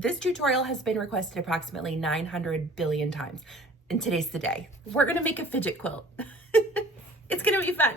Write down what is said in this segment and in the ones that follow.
This tutorial has been requested approximately 900 billion times, and today's the day. We're gonna make a fidget quilt. It's gonna be fun.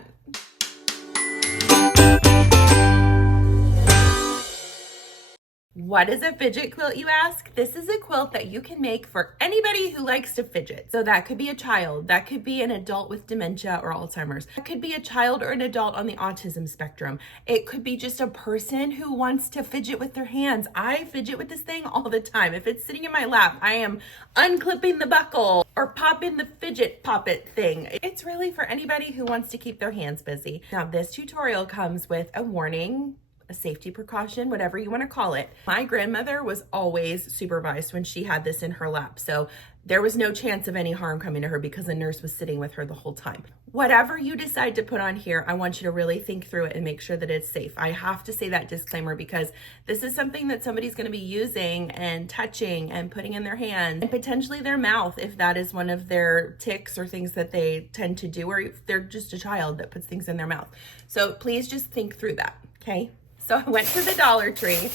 What is a fidget quilt, you ask? This is a quilt that you can make for anybody who likes to fidget. So that could be a child, that could be an adult with dementia or Alzheimer's. That could be a child or an adult on the autism spectrum. It could be just a person who wants to fidget with their hands. I fidget with this thing all the time. If it's sitting in my lap, I am unclipping the buckle or popping the fidget poppet thing. It's really for anybody who wants to keep their hands busy. Now, this tutorial comes with a warning, a safety precaution, whatever you want to call it. My grandmother was always supervised when she had this in her lap, so there was no chance of any harm coming to her because a nurse was sitting with her the whole time. Whatever you decide to put on here, I want you to really think through it and make sure that it's safe. I have to say that disclaimer because this is something that somebody's going to be using and touching and putting in their hand and potentially their mouth if that is one of their tics or things that they tend to do, or if they're just a child that puts things in their mouth. So please just think through that, okay? So I went to the Dollar Tree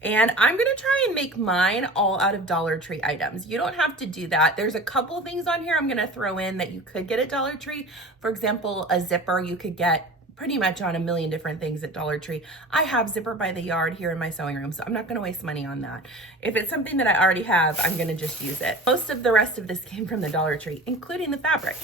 and I'm gonna try and make mine all out of Dollar Tree items. You don't have to do that. There's a couple things on here I'm gonna throw in that you could get at Dollar Tree. For example, a zipper you could get pretty much on a million different things at Dollar Tree. I have Zipper by the Yard here in my sewing room, so I'm not gonna waste money on that. If it's something that I already have, I'm gonna just use it. Most of the rest of this came from the Dollar Tree, including the fabric.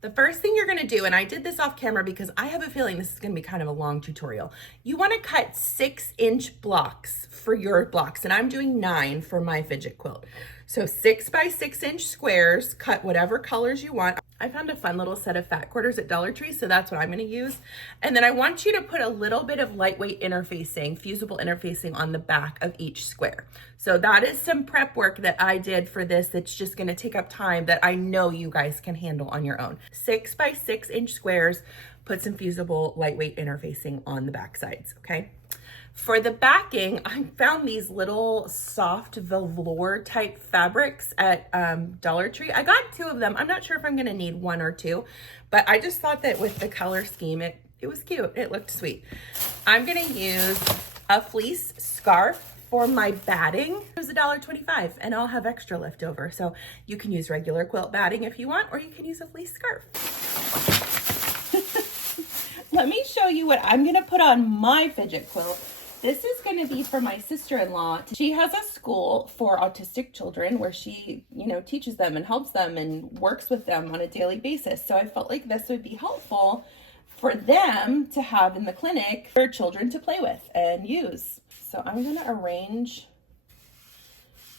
The first thing you're gonna do, and I did this off camera because I have a feeling this is gonna be kind of a long tutorial. You wanna cut 6-inch blocks for your blocks, and I'm doing 9 for my fidget quilt. So 6 by 6-inch squares, cut whatever colors you want. I found a fun little set of fat quarters at Dollar Tree, so that's what I'm gonna use. And then I want you to put a little bit of lightweight interfacing, fusible interfacing on the back of each square. So that is some prep work that I did for this that's just gonna take up time that I know you guys can handle on your own. 6 by 6-inch squares, put some fusible lightweight interfacing on the back sides, okay? For the backing, I found these little soft velour type fabrics at Dollar Tree. I got 2 of them. I'm not sure if I'm gonna need 1 or 2, but I just thought that with the color scheme, it was cute. It looked sweet. I'm gonna use a fleece scarf for my batting. It was $1.25 and I'll have extra left over. So you can use regular quilt batting if you want, or you can use a fleece scarf. Let me show you what I'm gonna put on my fidget quilt. This is going to be for my sister-in-law. She has a school for autistic children where she, teaches them and helps them and works with them on a daily basis. So I felt like this would be helpful for them to have in the clinic for children to play with and use. So I'm going to arrange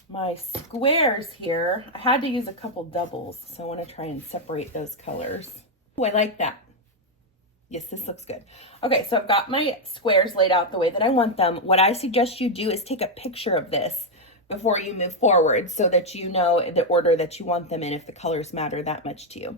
my squares here. I had to use a couple doubles, so I want to try and separate those colors. Oh, I like that. Yes, this looks good. Okay, so I've got my squares laid out the way that I want them. What I suggest you do is take a picture of this before you move forward so that you know the order that you want them in if the colors matter that much to you.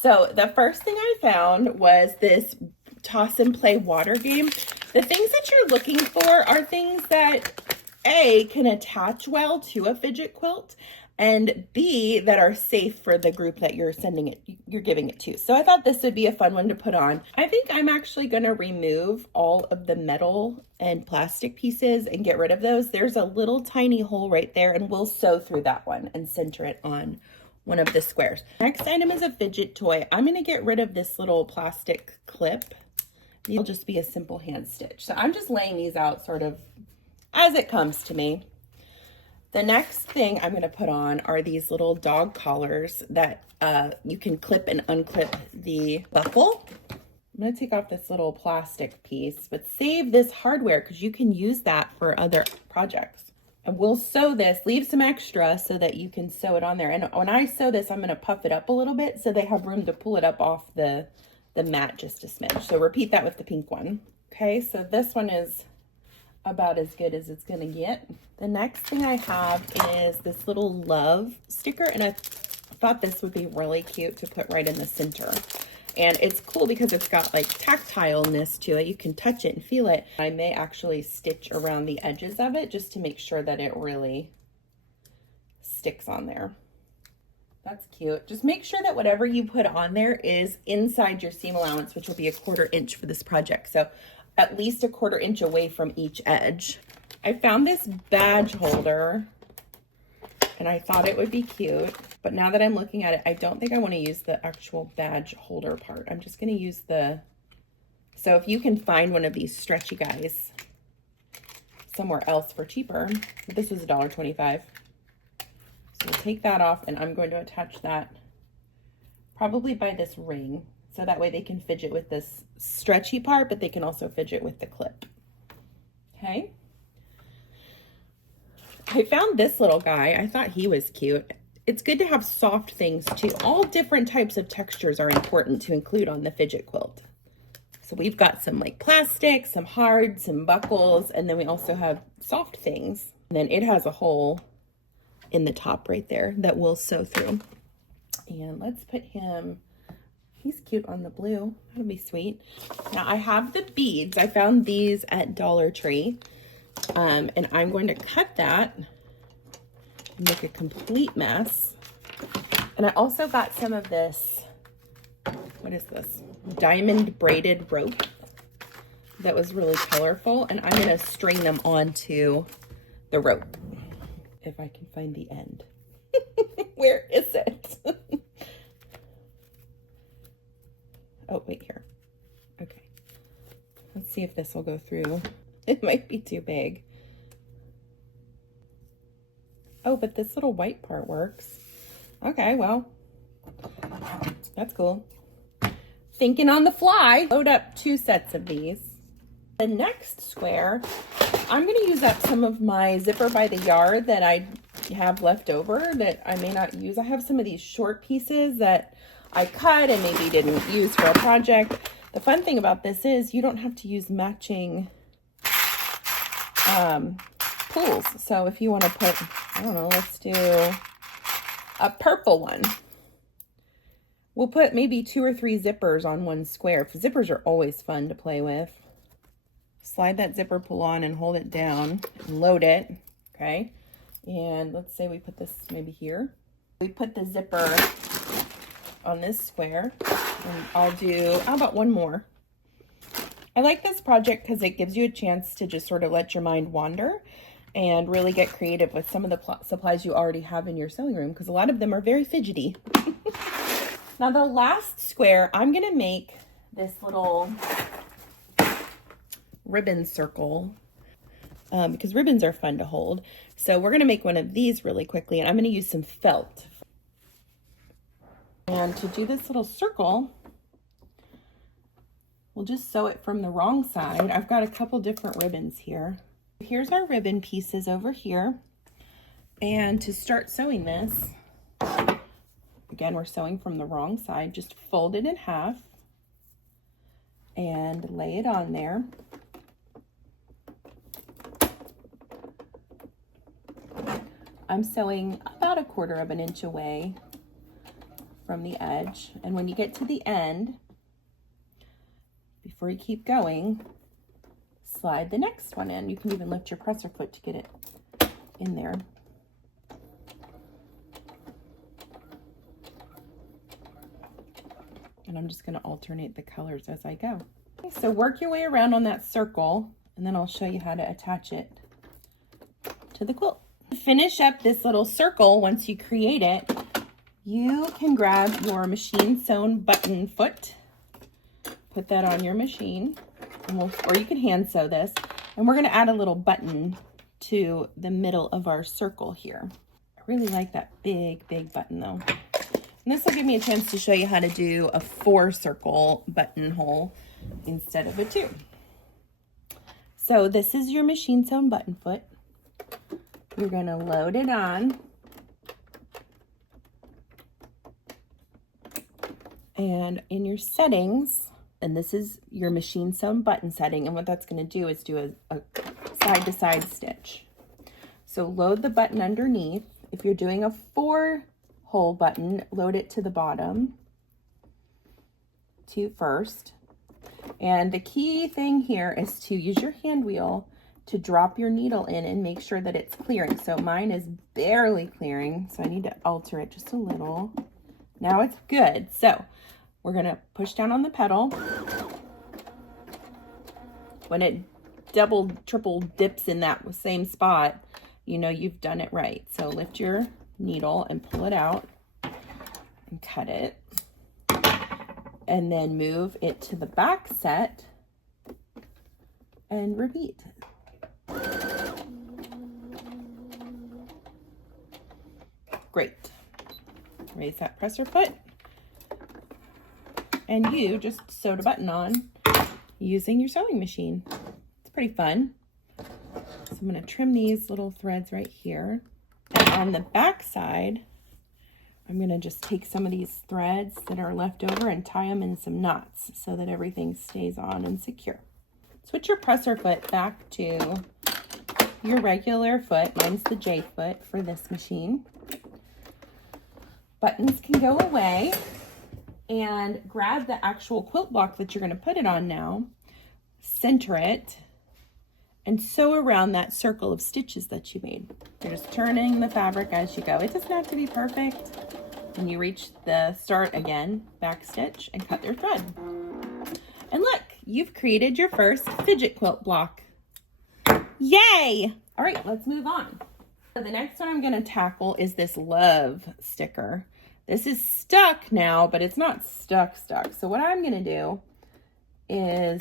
So the first thing I found was this toss and play water game. The things that you're looking for are things that A, can attach well to a fidget quilt, and B, that are safe for the group that you're giving it to. So I thought this would be a fun one to put on. I think I'm actually gonna remove all of the metal and plastic pieces and get rid of those. There's a little tiny hole right there, and we'll sew through that one and center it on one of the squares. Next item is a fidget toy. I'm gonna get rid of this little plastic clip. These will just be a simple hand stitch. So I'm just laying these out sort of as it comes to me. The next thing I'm going to put on are these little dog collars that you can clip and unclip the buckle. I'm going to take off this little plastic piece, but save this hardware because you can use that for other projects. And we'll sew this, leave some extra so that you can sew it on there. And when I sew this, I'm going to puff it up a little bit so they have room to pull it up off the mat just a smidge. So repeat that with the pink one. Okay, so this one is about as good as it's gonna get. The next thing I have is this little love sticker, and I thought this would be really cute to put right in the center. And it's cool because it's got like tactileness to it. You can touch it and feel it. I may actually stitch around the edges of it just to make sure that it really sticks on there. That's cute. Just make sure that whatever you put on there is inside your seam allowance, which will be 1/4 inch for this project. So at least 1/4 inch away from each edge. I found this badge holder and I thought it would be cute, but now that I'm looking at it, I don't think I want to use the actual badge holder part. I'm just going to use so if you can find one of these stretchy guys somewhere else for cheaper, this is $1.25. So we'll take that off and I'm going to attach that probably by this ring. So that way they can fidget with this stretchy part, but they can also fidget with the clip. Okay. I found this little guy. I thought he was cute. It's good to have soft things too. All different types of textures are important to include on the fidget quilt. So we've got some like plastic, some hard, some buckles, and then we also have soft things. And then it has a hole in the top right there that we'll sew through. And let's put him, he's cute on the blue. That'll be sweet. Now I have the beads. I found these at Dollar Tree. And I'm going to cut that and make a complete mess. And I also got some of this, what is this? Diamond braided rope that was really colorful. And I'm going to string them onto the rope if I can find the end. Where is it? Oh, wait, here. Okay. Let's see if this will go through. It might be too big. Oh, but this little white part works. Okay, well, that's cool. Thinking on the fly. Load up 2 sets of these. The next square, I'm going to use up some of my zipper by the yard that I have left over that I may not use. I have some of these short pieces that I cut and maybe didn't use for a project. The fun thing about this is you don't have to use matching pulls. So if you want to put, I don't know, let's do a purple one. We'll put maybe 2 or 3 zippers on one square. Zippers are always fun to play with. Slide that zipper pull on and hold it down and load it. Okay. And let's say we put this maybe here. We put the zipper on this square and I'll do, how about one more? I like this project because it gives you a chance to just sort of let your mind wander and really get creative with some of the supplies you already have in your sewing room, because a lot of them are very fidgety. Now the last square, I'm going to make this little ribbon circle because ribbons are fun to hold. So we're going to make one of these really quickly, and I'm going to use some felt. And to do this little circle, we'll just sew it from the wrong side. I've got a couple different ribbons here. Here's our ribbon pieces over here. And to start sewing this, again, we're sewing from the wrong side. Just fold it in half and lay it on there. I'm sewing about 1/4 inch away from the edge. And when you get to the end, before you keep going, slide the next one in. You can even lift your presser foot to get it in there. And I'm just going to alternate the colors as I go. Okay, so work your way around on that circle, and then I'll show you how to attach it to the quilt. To finish up this little circle, once you create it, you can grab your machine sewn button foot, put that on your machine, and or you can hand sew this, and we're going to add a little button to the middle of our circle here. I really like that big button though. And this will give me a chance to show you how to do a 4-circle buttonhole instead of a 2. So this is your machine sewn button foot. You're going to load it on. And in your settings, and this is your machine sewn button setting, and what that's going to do is do a side-to-side stitch. So load the button underneath. If you're doing a 4-hole button, load it to the bottom first. And the key thing here is to use your hand wheel to drop your needle in and make sure that it's clearing. So mine is barely clearing, so I need to alter it just a little. Now it's good. So we're going to push down on the pedal. When it double, triple dips in that same spot, you know you've done it right. So lift your needle and pull it out and cut it. And then move it to the back set and repeat. Great. Raise that presser foot. And you just sewed a button on using your sewing machine. It's pretty fun. So I'm going to trim these little threads right here. And on the back side, I'm going to just take some of these threads that are left over and tie them in some knots so that everything stays on and secure. Switch your presser foot back to your regular foot. Mine's the J foot for this machine. Buttons can go away, and grab the actual quilt block that you're going to put it on now, center it, and sew around that circle of stitches that you made. You're just turning the fabric as you go. It doesn't have to be perfect. When you reach the start again, back stitch and cut your thread. And look, you've created your first fidget quilt block. Yay! All right, let's move on. So the next one I'm going to tackle is this love sticker. This is stuck now, but it's not stuck. So what I'm going to do is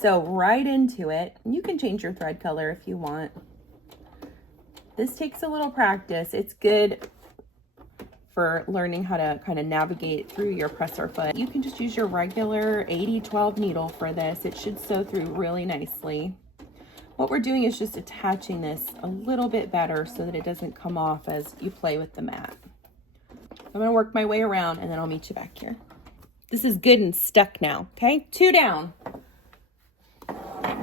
sew right into it. You can change your thread color if you want. This takes a little practice. It's good for learning how to kind of navigate through your presser foot. You can just use your regular 80-12 needle for this. It should sew through really nicely. What we're doing is just attaching this a little bit better so that it doesn't come off as you play with the mat. I'm going to work my way around and then I'll meet you back here. This is good and stuck now, okay? 2 down.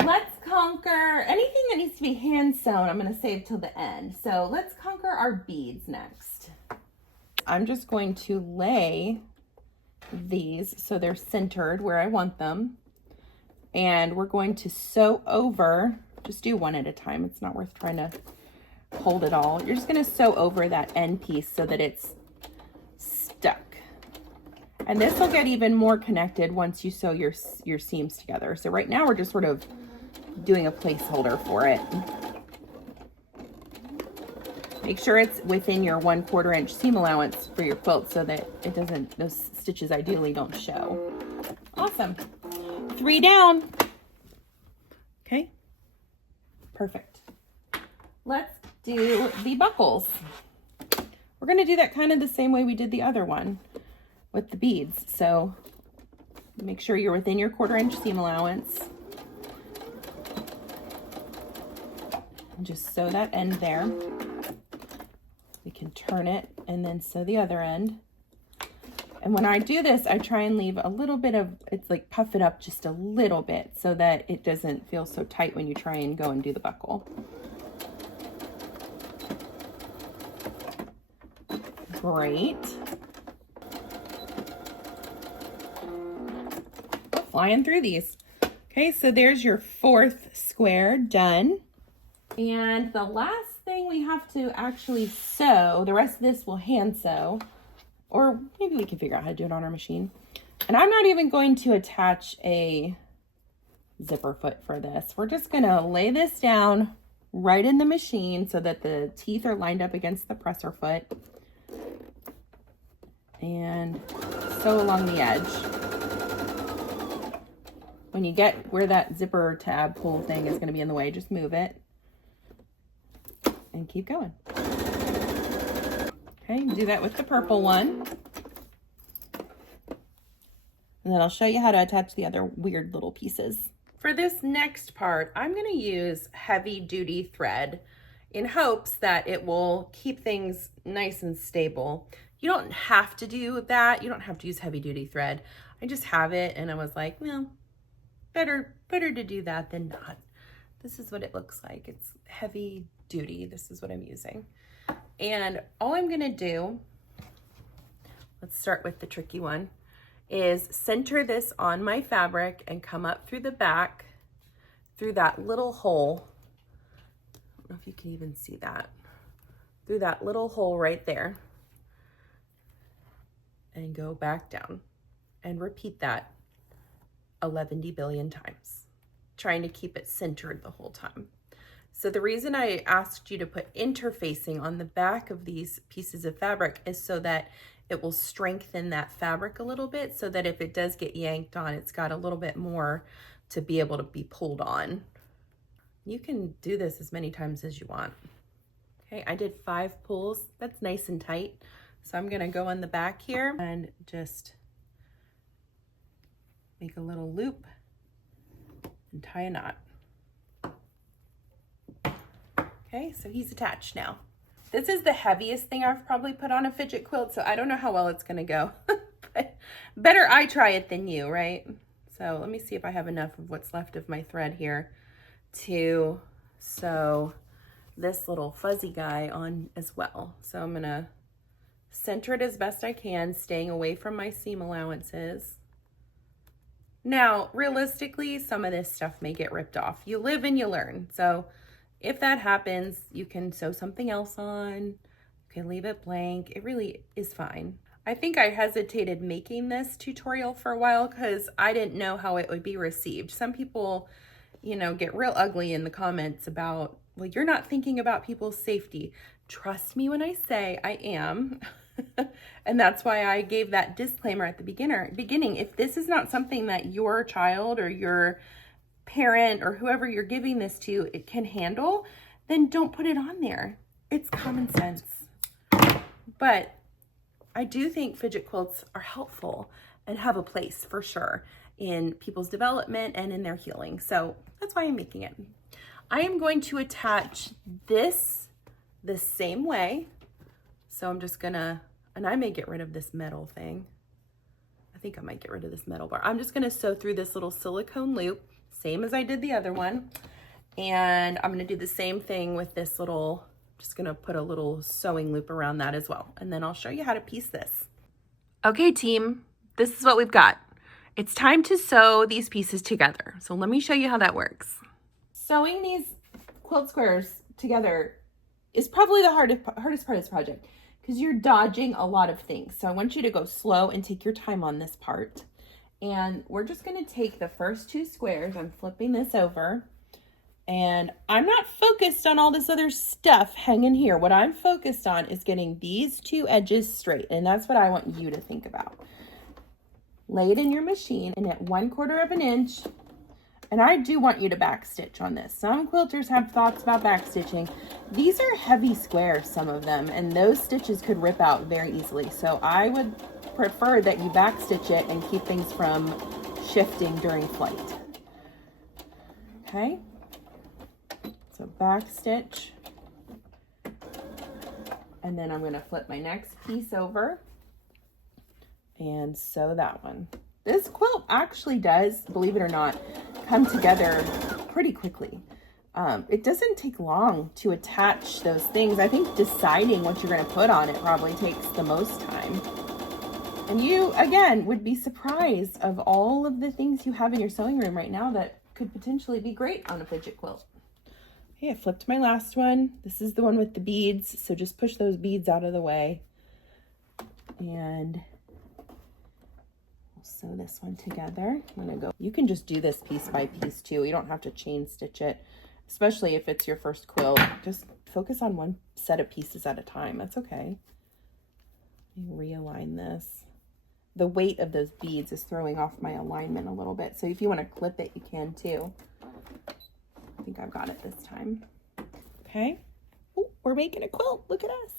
Let's conquer anything that needs to be hand sewn. I'm going to save till the end. So let's conquer our beads next. I'm just going to lay these so they're centered where I want them. And we're going to sew over, just do one at a time. It's not worth trying to hold it all. You're just going to sew over that end piece so that it's stuck. And this will get even more connected once you sew your seams together. So right now we're just sort of doing a placeholder for it. Make sure it's within your 1/4 inch seam allowance for your quilt so that it doesn't, those stitches ideally don't show. Awesome. 3 down. Okay, perfect. Let's do the buckles. We're going to do that kind of the same way we did the other one with the beads. So make sure you're within your 1/4 inch seam allowance. And just sew that end there. We can turn it and then sew the other end. And when I do this, I try and leave a little bit of, it's like puff it up just a little bit so that it doesn't feel so tight when you try and go and do the buckle. Great. Flying through these. Okay, so there's your 4th square done. And the last thing we have to actually sew, the rest of this will hand sew, or maybe we can figure out how to do it on our machine. And I'm not even going to attach a zipper foot for this. We're just gonna lay this down right in the machine so that the teeth are lined up against the presser foot and sew along the edge. When you get where that zipper tab pull thing is gonna be in the way, just move it and keep going. Okay, do that with the purple one. And then I'll show you how to attach the other weird little pieces. For this next part, I'm gonna use heavy duty thread in hopes that it will keep things nice and stable. You don't have to do that. You don't have to use heavy duty thread. I just have it and I was like, well, better to do that than not. This is what it looks like. It's heavy duty. This is what I'm using. And all I'm gonna do, let's start with the tricky one, is center this on my fabric and come up through the back, through that little hole. I don't know if you can even see that. Through that little hole right there. And go back down. And repeat that 11 billion times. trying to keep it centered the whole time. So the reason I asked you to put interfacing on the back of these pieces of fabric is so that it will strengthen that fabric a little bit, so that if it does get yanked on, it's got a little bit more to be able to be pulled on. You can do this as many times as you want. Okay, I did 5 pulls. That's nice and tight. So I'm gonna go on the back here and just make a little loop and tie a knot. Okay, so he's attached now. This is the heaviest thing I've probably put on a fidget quilt, so I don't know how well it's gonna go. But better I try it than you, right? So let me see if I have enough of what's left of my thread here to sew this little fuzzy guy on as well. So I'm gonna center it as best I can, staying away from my seam allowances. Now, realistically, some of this stuff may get ripped off. You live and you learn. So if that happens, you can sew something else on, you can leave it blank. It really is fine. I think I hesitated making this tutorial for a while because I didn't know how it would be received. Some people, you know, get real ugly in the comments about, well, you're not thinking about people's safety. Trust me when I say I am. And that's why I gave that disclaimer at the beginning. If this is not something that your child or your parent or whoever you're giving this to it can handle, then don't put it on there. It's common sense. But I do think fidget quilts are helpful and have a place for sure in people's development and in their healing. So that's why I'm making it. I am going to attach this the same way. So I'm just gonna, and I may get rid of this metal thing. I think I might get rid of this metal bar. I'm just gonna sew through this little silicone loop, same as I did the other one. And I'm gonna do the same thing with this little, just gonna put a little sewing loop around that as well. And then I'll show you how to piece this. Okay, team, this is what we've got. It's time to sew these pieces together. So let me show you how that works. Sewing these quilt squares together is probably the hardest part of this project because you're dodging a lot of things. So I want you to go slow and take your time on this part. And we're just gonna take the first 2 squares. I'm flipping this over and I'm not focused on all this other stuff hanging here. What I'm focused on is getting these 2 edges straight. And that's what I want you to think about. Lay it in your machine and at 1/4 of an inch. And I do want you to back stitch on this. Some quilters have thoughts about back stitching. These are heavy squares, some of them, and those stitches could rip out very easily. So I would prefer that you back stitch it and keep things from shifting during flight. Okay, so back stitch. And then I'm gonna flip my next piece over and sew that one. This quilt actually does, believe it or not, come together pretty quickly. It doesn't take long to attach those things. I think deciding what you're going to put on it probably takes the most time. And you, again, would be surprised of all of the things you have in your sewing room right now that could potentially be great on a fidget quilt. Okay, I flipped my last one. This is the one with the beads, so just push those beads out of the way. And sew this one together. I'm gonna go, you can just do this piece by piece too. You don't have to chain stitch it, especially if it's your first quilt. Just focus on one set of pieces at a time. That's okay. Realign this. The weight of those beads is throwing off my alignment a little bit. So if you want to clip it, you can too. I think I've got it this time. Okay. Ooh, we're making a quilt. Look at us.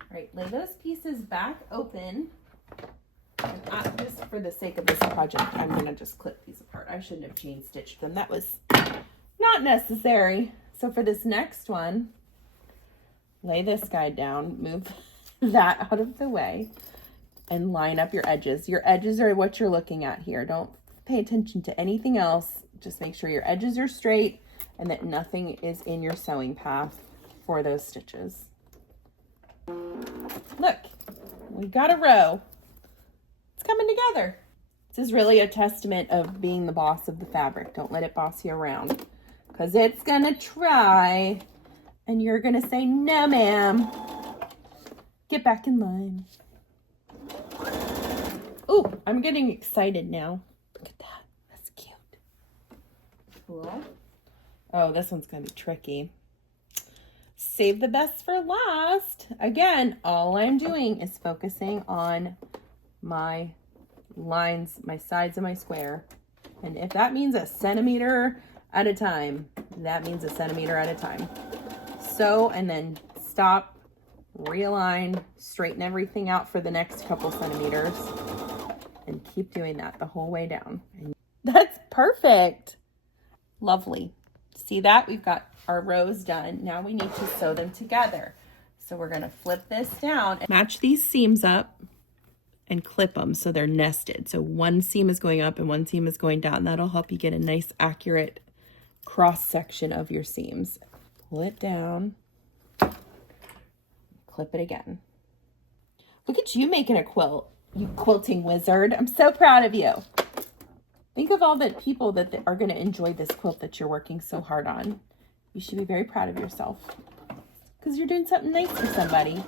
All right, lay those pieces back open. And just for the sake of this project, I'm gonna just clip these apart. I shouldn't have chain stitched them. That was not necessary. So for this next one, lay this guy down, move that out of the way, and line up your edges. Your edges are what you're looking at here. Don't pay attention to anything else. Just make sure your edges are straight and that nothing is in your sewing path for those stitches. Look, we got a row. It's coming together. This is really a testament of being the boss of the fabric. Don't let it boss you around, because it's gonna try and you're gonna say, no ma'am, get back in line. Oh, I'm getting excited now. Look at that, that's cute. Cool. Oh, this one's going to be tricky. Save the best for last. Again, all I'm doing is focusing on my lines, my sides of my square. And if that means a centimeter at a time, that means a centimeter at a time. Sew and then stop, realign, straighten everything out for the next couple centimeters, and keep doing that the whole way down. And that's perfect. Lovely. See that? We've got our rows done. Now we need to sew them together. So we're going to flip this down and match these seams up and clip them so they're nested. So one seam is going up and one seam is going down. That'll help you get a nice accurate cross section of your seams. Pull it down, clip it again. Look at you making a quilt, you quilting wizard. I'm so proud of you. Think of all the people that are going to enjoy this quilt that you're working so hard on. You should be very proud of yourself because you're doing something nice for somebody.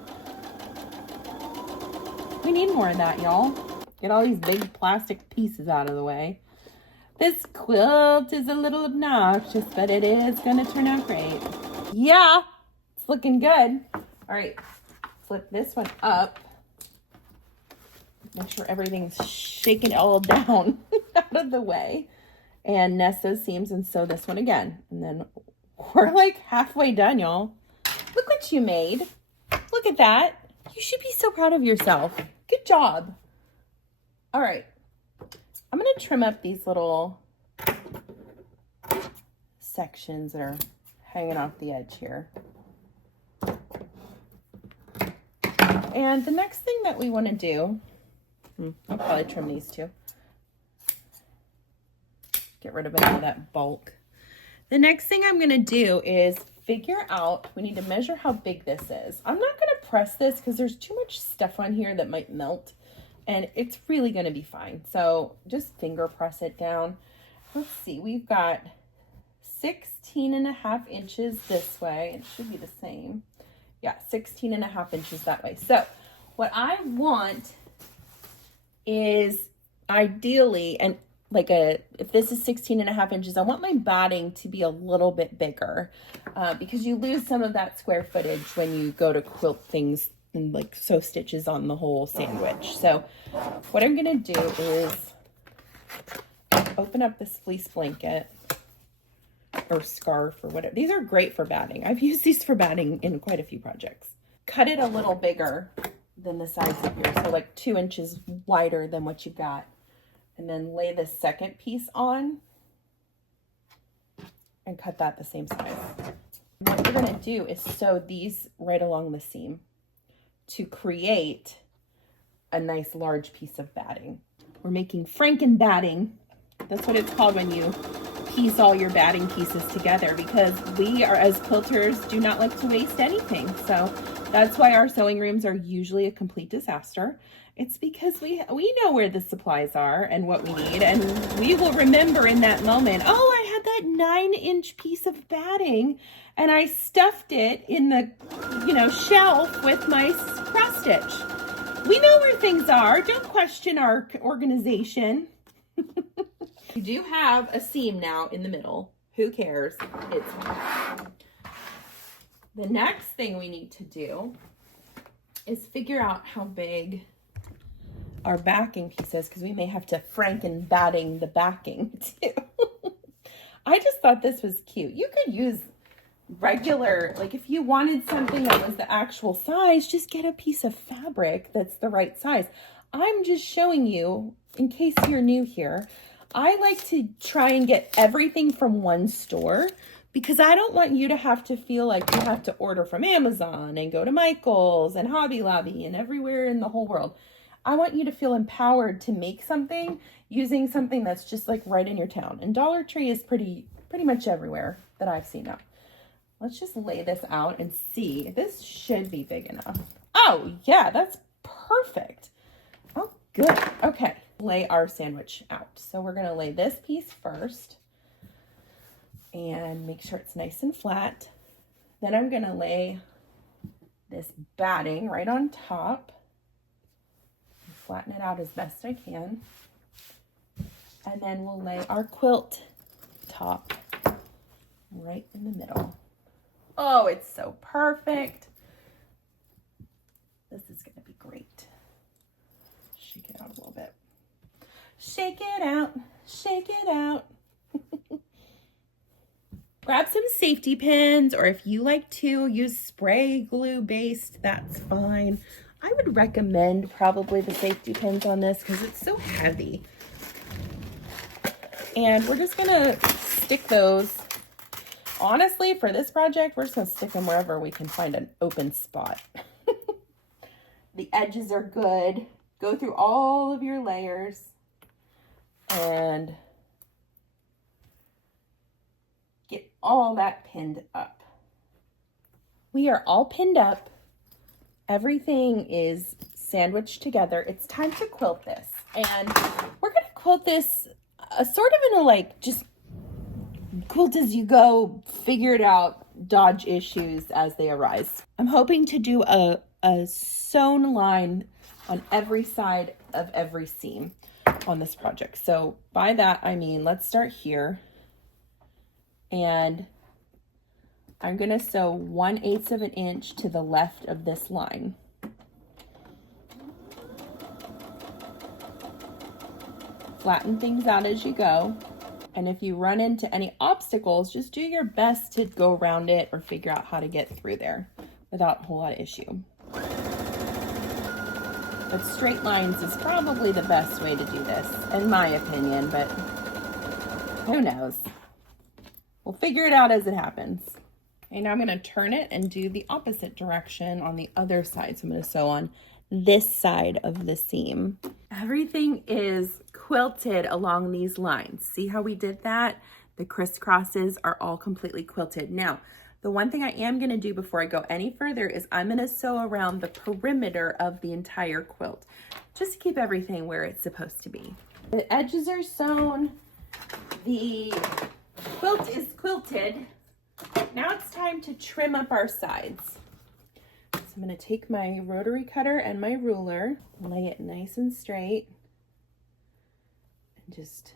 We need more of that, y'all. Get all these big plastic pieces out of the way. This quilt is a little obnoxious, but it is going to turn out great. Yeah, it's looking good. All right, flip this one up. Make sure everything's shaken all down out of the way. And nest those seams and sew this one again. And then we're like halfway done, y'all. Look what you made. Look at that. You should be so proud of yourself. Good job. All right. I'm going to trim up these little sections that are hanging off the edge here. And the next thing that we want to do, I'll probably trim these too. Get rid of any of that bulk. The next thing I'm going to do is figure out, we need to measure how big this is. I'm not going to press this because there's too much stuff on here that might melt, and it's really going to be fine. So just finger press it down. Let's see, we've got 16.5 inches this way. It should be the same. Yeah, 16.5 inches that way. So what I want is ideally, and if this is 16.5 inches, I want my batting to be a little bit bigger because you lose some of that square footage when you go to quilt things and like sew stitches on the whole sandwich. So what I'm going to do is open up this fleece blanket or scarf or whatever. These are great for batting. I've used these for batting in quite a few projects. Cut it a little bigger than the sides of yours, so like 2 inches wider than what you got. And then lay the second piece on and cut that the same size. What you're going to do is sew these right along the seam to create a nice large piece of batting. We're making Franken batting. That's what it's called when you piece all your batting pieces together, because we are, as quilters, do not like to waste anything. So that's why our sewing rooms are usually a complete disaster. It's because we know where the supplies are and what we need, and we will remember in that moment, oh, I had that 9-inch piece of batting and I stuffed it in the, shelf with my cross stitch. We know where things are. Don't question our organization. We do have a seam now in the middle. Who cares? It's fine. The next thing we need to do is figure out how big our backing piece is, because we may have to Franken batting the backing too. I just thought this was cute. You could use regular, like if you wanted something that was the actual size, just get a piece of fabric that's the right size. I'm just showing you, in case you're new here, I like to try and get everything from one store, because I don't want you to have to feel like you have to order from Amazon and go to Michael's and Hobby Lobby and everywhere in the whole world. I want you to feel empowered to make something using something that's just like right in your town. And Dollar Tree is pretty much everywhere that I've seen it. Let's just lay this out and see. This should be big enough. Oh yeah, that's perfect. Oh, good. Okay, lay our sandwich out. So we're gonna lay this piece first and make sure it's nice and flat. Then I'm gonna lay this batting right on top. Flatten it out as best I can. And then we'll lay our quilt top right in the middle. Oh, it's so perfect. This is going to be great. Shake it out a little bit. Shake it out. Shake it out. Grab some safety pins, or if you like to use spray glue based, that's fine. I would recommend probably the safety pins on this because it's so heavy. And we're just gonna stick those. Honestly, for this project, we're just gonna stick them wherever we can find an open spot. The edges are good. Go through all of your layers and get all that pinned up. We are all pinned up. Everything is sandwiched together. It's time to quilt this. And we're gonna quilt this sort of in a like, just quilt as you go, figure it out, dodge issues as they arise. I'm hoping to do a sewn line on every side of every seam on this project. So by that, I mean, let's start here. And I'm gonna sew 1/8 of an inch to the left of this line. Flatten things out as you go. And if you run into any obstacles, just do your best to go around it or figure out how to get through there without a whole lot of issue. But straight lines is probably the best way to do this, in my opinion, but who knows? We'll figure it out as it happens. Okay, now I'm gonna turn it and do the opposite direction on the other side. So I'm gonna sew on this side of the seam. Everything is quilted along these lines. See how we did that? The crisscrosses are all completely quilted. Now, the one thing I am gonna do before I go any further is I'm gonna sew around the perimeter of the entire quilt, just to keep everything where it's supposed to be. The edges are sewn, the quilt is quilted. Now it's time to trim up our sides. So I'm gonna take my rotary cutter and my ruler, lay it nice and straight, and just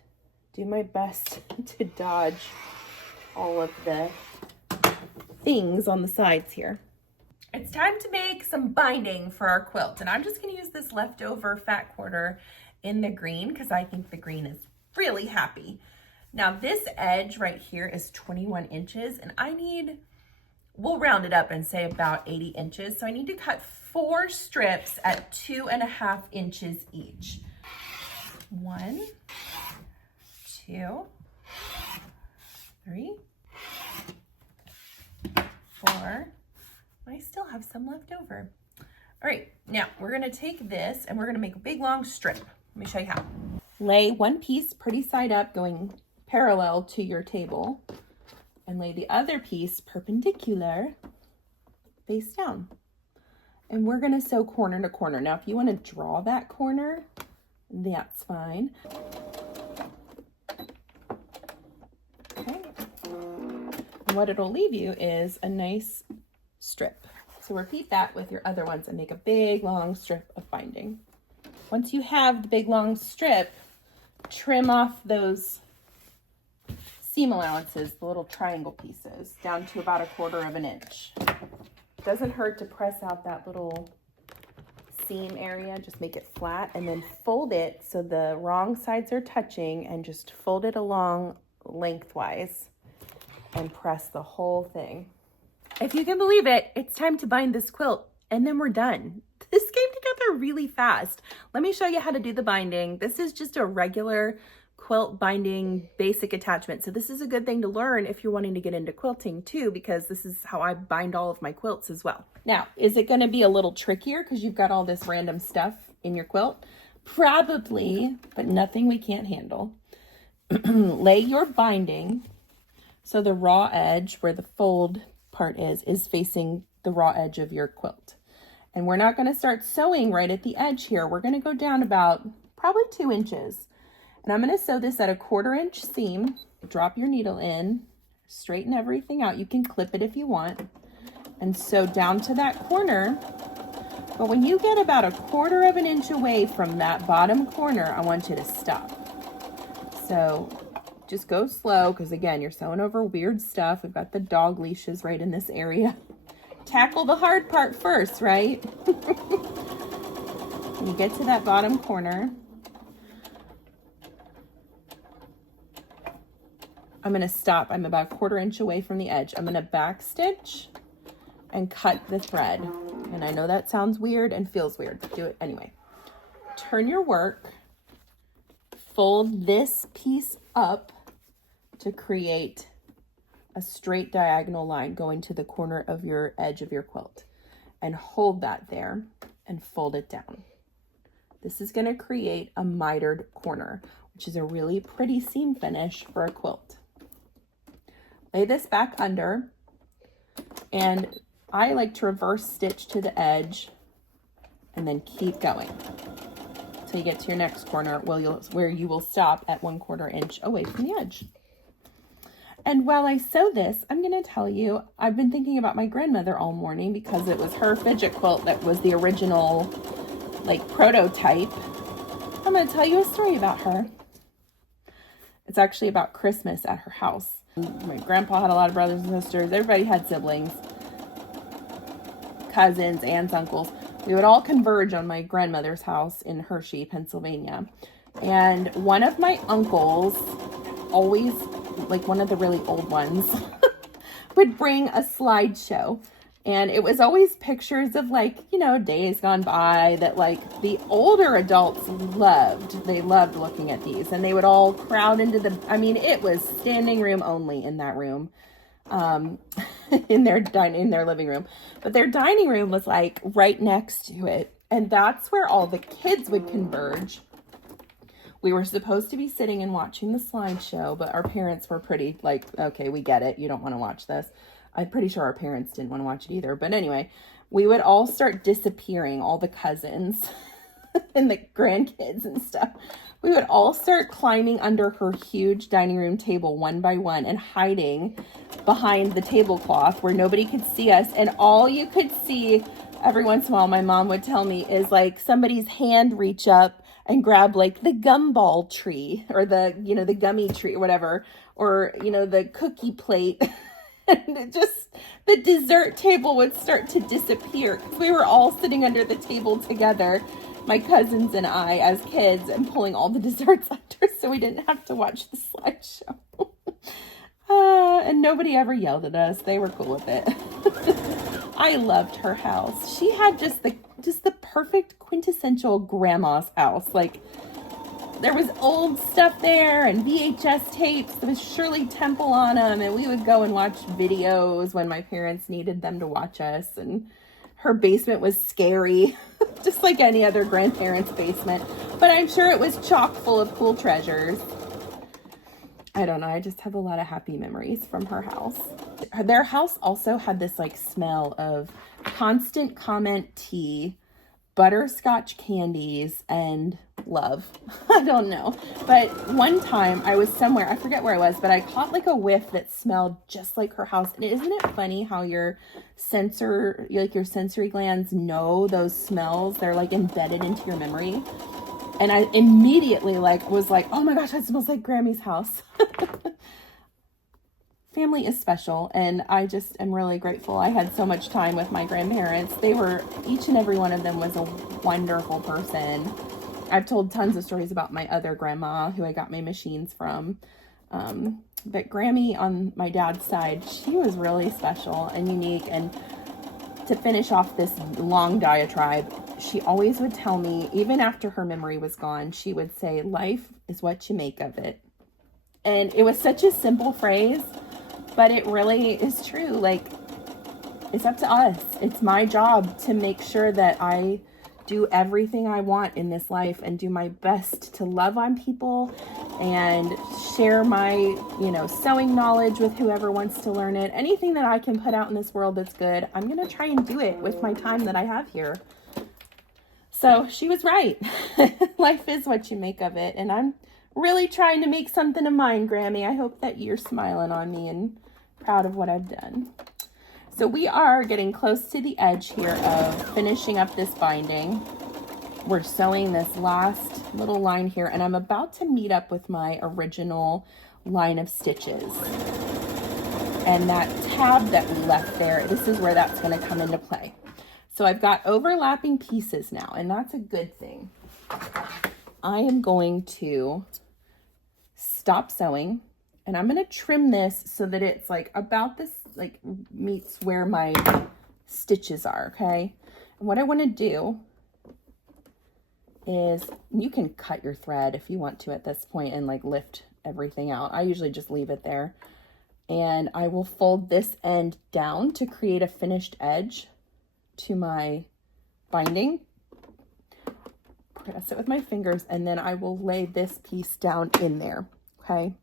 do my best to dodge all of the things on the sides here. It's time to make some binding for our quilt, and I'm just gonna use this leftover fat quarter in the green because I think the green is really happy. Now this edge right here is 21 inches, and we'll round it up and say about 80 inches. So I need to cut 4 strips at 2.5 inches each. 1, 2, 3, 4. I still have some left over. All right, now we're gonna take this and we're gonna make a big long strip. Let me show you how. Lay one piece pretty side up going parallel to your table, and lay the other piece perpendicular face down. And we're gonna sew corner to corner. Now, if you wanna draw that corner, that's fine. Okay. And what it'll leave you is a nice strip. So repeat that with your other ones and make a big long strip of binding. Once you have the big long strip, trim off those seam allowances, the little triangle pieces, down to about 1/4 inch. It doesn't hurt to press out that little seam area, just make it flat, and then fold it so the wrong sides are touching, and just fold it along lengthwise and press the whole thing. If you can believe it, it's time to bind this quilt, and then we're done. This came together really fast. Let me show you how to do the binding. This is just a regular quilt binding basic attachment. So this is a good thing to learn if you're wanting to get into quilting too, because this is how I bind all of my quilts as well. Now, is it going to be a little trickier because you've got all this random stuff in your quilt? Probably, but nothing we can't handle. Lay your binding so the raw edge where the fold part is facing the raw edge of your quilt. And we're not going to start sewing right at the edge here. We're going to go down about probably 2 inches. And I'm going to sew this at a 1/4 inch seam. Drop your needle in, straighten everything out. You can clip it if you want, and sew down to that corner. But when you get about 1/4 inch away from that bottom corner, I want you to stop. So just go slow, because again, you're sewing over weird stuff. We've got the dog leashes right in this area. Tackle the hard part first, right? When you get to that bottom corner, I'm going to stop. I'm about a 1/4 inch away from the edge. I'm going to back stitch and cut the thread. And I know that sounds weird and feels weird, but do it anyway. Turn your work, fold this piece up to create a straight diagonal line going to the corner of your edge of your quilt, and hold that there and fold it down. This is going to create a mitered corner, which is a really pretty seam finish for a quilt. Lay this back under, and I like to reverse stitch to the edge and then keep going till you get to your next corner where you will stop at 1/4 inch away from the edge. And while I sew this, I'm going to tell you, I've been thinking about my grandmother all morning because it was her fidget quilt that was the original, like, prototype. I'm going to tell you a story about her. It's actually about Christmas at her house. My grandpa had a lot of brothers and sisters. Everybody had siblings, cousins, aunts, uncles. We would all converge on my grandmother's house in Hershey, Pennsylvania. And one of my uncles, always, like one of the really old ones, would bring a slideshow. And it was always pictures of, like, you know, days gone by that, like, the older adults loved. They loved looking at these, and they would all crowd into the, I mean, it was standing room only in that room, in their living room. But their dining room was, like, right next to it. And that's where all the kids would converge. We were supposed to be sitting and watching the slideshow, but our parents were pretty, like, okay, we get it. You don't want to watch this. I'm pretty sure our parents didn't want to watch it either. But anyway, we would all start disappearing, all the cousins and the grandkids and stuff. We would all start climbing under her huge dining room table one by one and hiding behind the tablecloth where nobody could see us. And all you could see every once in a while, my mom would tell me, is like somebody's hand reach up and grab like the gumball tree or the, you know, the gummy tree or whatever, or, you know, the cookie plate. And it just, the dessert table would start to disappear because we were all sitting under the table together, my cousins and I as kids, and pulling all the desserts under so we didn't have to watch the slideshow. And nobody ever yelled at us. They were cool with it. I loved her house. She had just the perfect quintessential grandma's house. Like, there was old stuff there and VHS tapes. There was Shirley Temple on them, and we would go and watch videos when my parents needed them to watch us. And her basement was scary, just like any other grandparent's basement. But I'm sure it was chock full of cool treasures. I don't know. I just have a lot of happy memories from her house. Their house also had this like smell of Constant Comment tea, butterscotch candies, and love. I don't know. But one time I was somewhere, I forget where I was, but I caught like a whiff that smelled just like her house. And isn't it funny how your sensory glands know those smells? They're like embedded into your memory. And I immediately was like, oh my gosh, that smells like Grammy's house. Family is special, and I just am really grateful. I had so much time with my grandparents. Each and every one of them was a wonderful person. I've told tons of stories about my other grandma who I got my machines from. But Grammy on my dad's side, she was really special and unique. And to finish off this long diatribe, she always would tell me, even after her memory was gone, she would say, life is what you make of it. And it was such a simple phrase, but it really is true. Like, it's up to us. It's my job to make sure that I do everything I want in this life and do my best to love on people and share my, sewing knowledge with whoever wants to learn it. Anything that I can put out in this world that's good, I'm going to try and do it with my time that I have here. So she was right. Life is what you make of it. And I'm really trying to make something of mine, Grammy. I hope that you're smiling on me and proud of what I've done. So we are getting close to the edge here of finishing up this binding. We're sewing this last little line here, and I'm about to meet up with my original line of stitches. And that tab that we left there, this is where that's going to come into play. So I've got overlapping pieces now, and that's a good thing. I am going to stop sewing, and I'm going to trim this so that it's like about this, like meets where my stitches are, okay? And what I want to do is, you can cut your thread if you want to at this point and like lift everything out. I usually just leave it there. And I will fold this end down to create a finished edge to my binding. Press it with my fingers, and then I will lay this piece down in there, okay?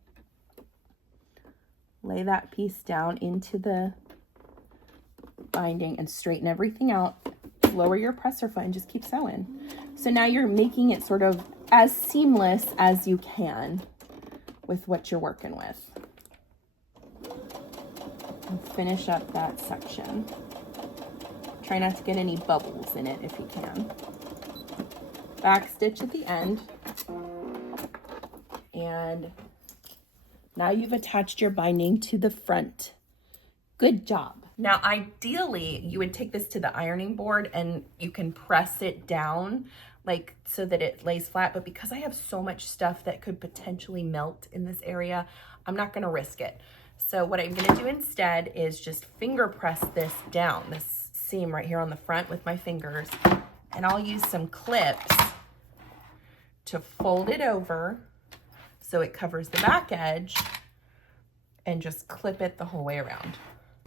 Lay that piece down into the binding and straighten everything out. Lower your presser foot and just keep sewing. So now you're making it sort of as seamless as you can with what you're working with. And finish up that section. Try not to get any bubbles in it if you can. Back stitch at the end. And now you've attached your binding to the front. Good job. Now, ideally, you would take this to the ironing board and you can press it down like so that it lays flat. But because I have so much stuff that could potentially melt in this area, I'm not going to risk it. So what I'm going to do instead is just finger press this down, this seam right here on the front with my fingers. And I'll use some clips to fold it over so it covers the back edge and just clip it the whole way around.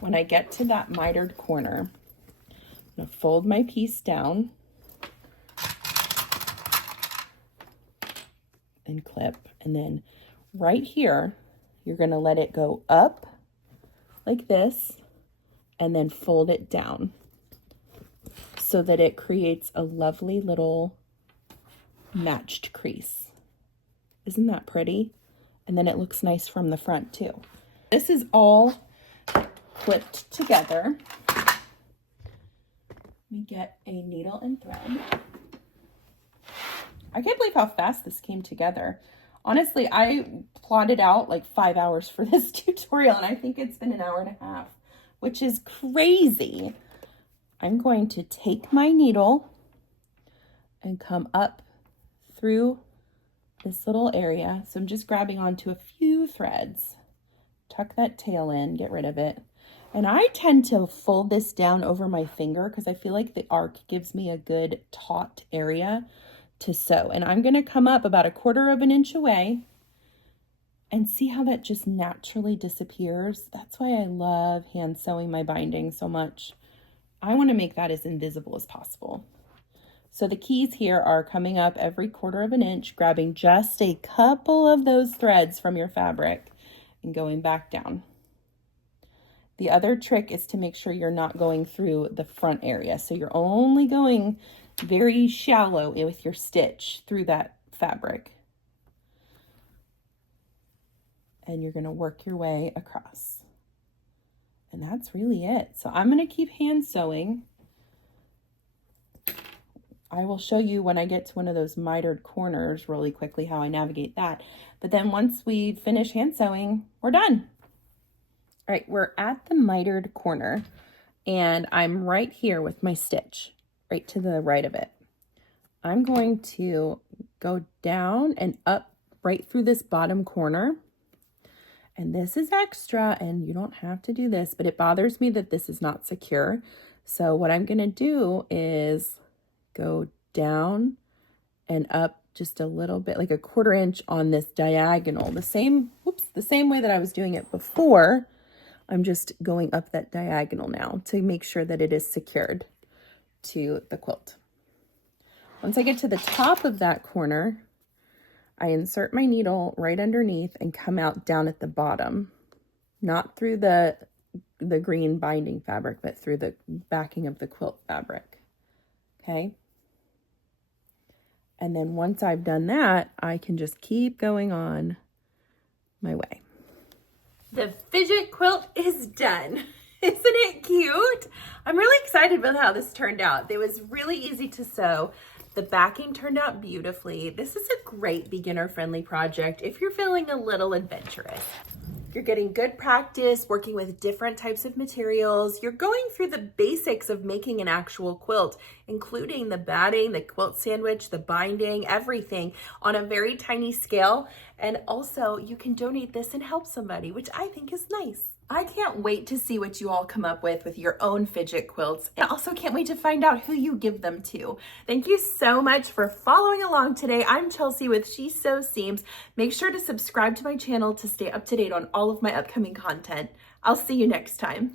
When I get to that mitered corner, I'm going to fold my piece down and clip. And then right here, you're going to let it go up like this and then fold it down so that it creates a lovely little matched crease. Isn't that pretty? And then it looks nice from the front too. This is all clipped together. Let me get a needle and thread. I can't believe how fast this came together. Honestly, I plotted out like 5 hours for this tutorial, and I think it's been an hour and a half, which is crazy. I'm going to take my needle and come up through this little area. So I'm just grabbing onto a few threads. Tuck that tail in, get rid of it. And I tend to fold this down over my finger because I feel like the arc gives me a good taut area to sew. And I'm going to come up about 1/4 inch away and see how that just naturally disappears. That's why I love hand sewing my binding so much. I want to make that as invisible as possible. So the keys here are coming up every 1/4 inch, grabbing just a couple of those threads from your fabric and going back down. The other trick is to make sure you're not going through the front area. So you're only going very shallow with your stitch through that fabric. And you're going to work your way across. And that's really it. So I'm going to keep hand sewing. I will show you when I get to one of those mitered corners really quickly how I navigate that. But then once we finish hand sewing, we're done. All right, we're at the mitered corner and I'm right here with my stitch, right to the right of it. I'm going to go down and up right through this bottom corner. And this is extra and you don't have to do this, but it bothers me that this is not secure. So what I'm gonna do is go down and up just a little bit, like 1/4 inch on this diagonal. The same way that I was doing it before. I'm just going up that diagonal now to make sure that it is secured to the quilt. Once I get to the top of that corner, I insert my needle right underneath and come out down at the bottom, not through the green binding fabric, but through the backing of the quilt fabric. Okay. And then once I've done that, I can just keep going on my way. The fidget quilt is done. Isn't it cute? I'm really excited about how this turned out. It was really easy to sew. The backing turned out beautifully. This is a great beginner-friendly project if you're feeling a little adventurous. You're getting good practice working with different types of materials. You're going through the basics of making an actual quilt, including the batting, the quilt sandwich, the binding, everything on a very tiny scale. And also you can donate this and help somebody, which I think is nice. I can't wait to see what you all come up with your own fidget quilts. And I also can't wait to find out who you give them to. Thank you so much for following along today. I'm Chelsea with She Sews Seams. Make sure to subscribe to my channel to stay up to date on all of my upcoming content. I'll see you next time.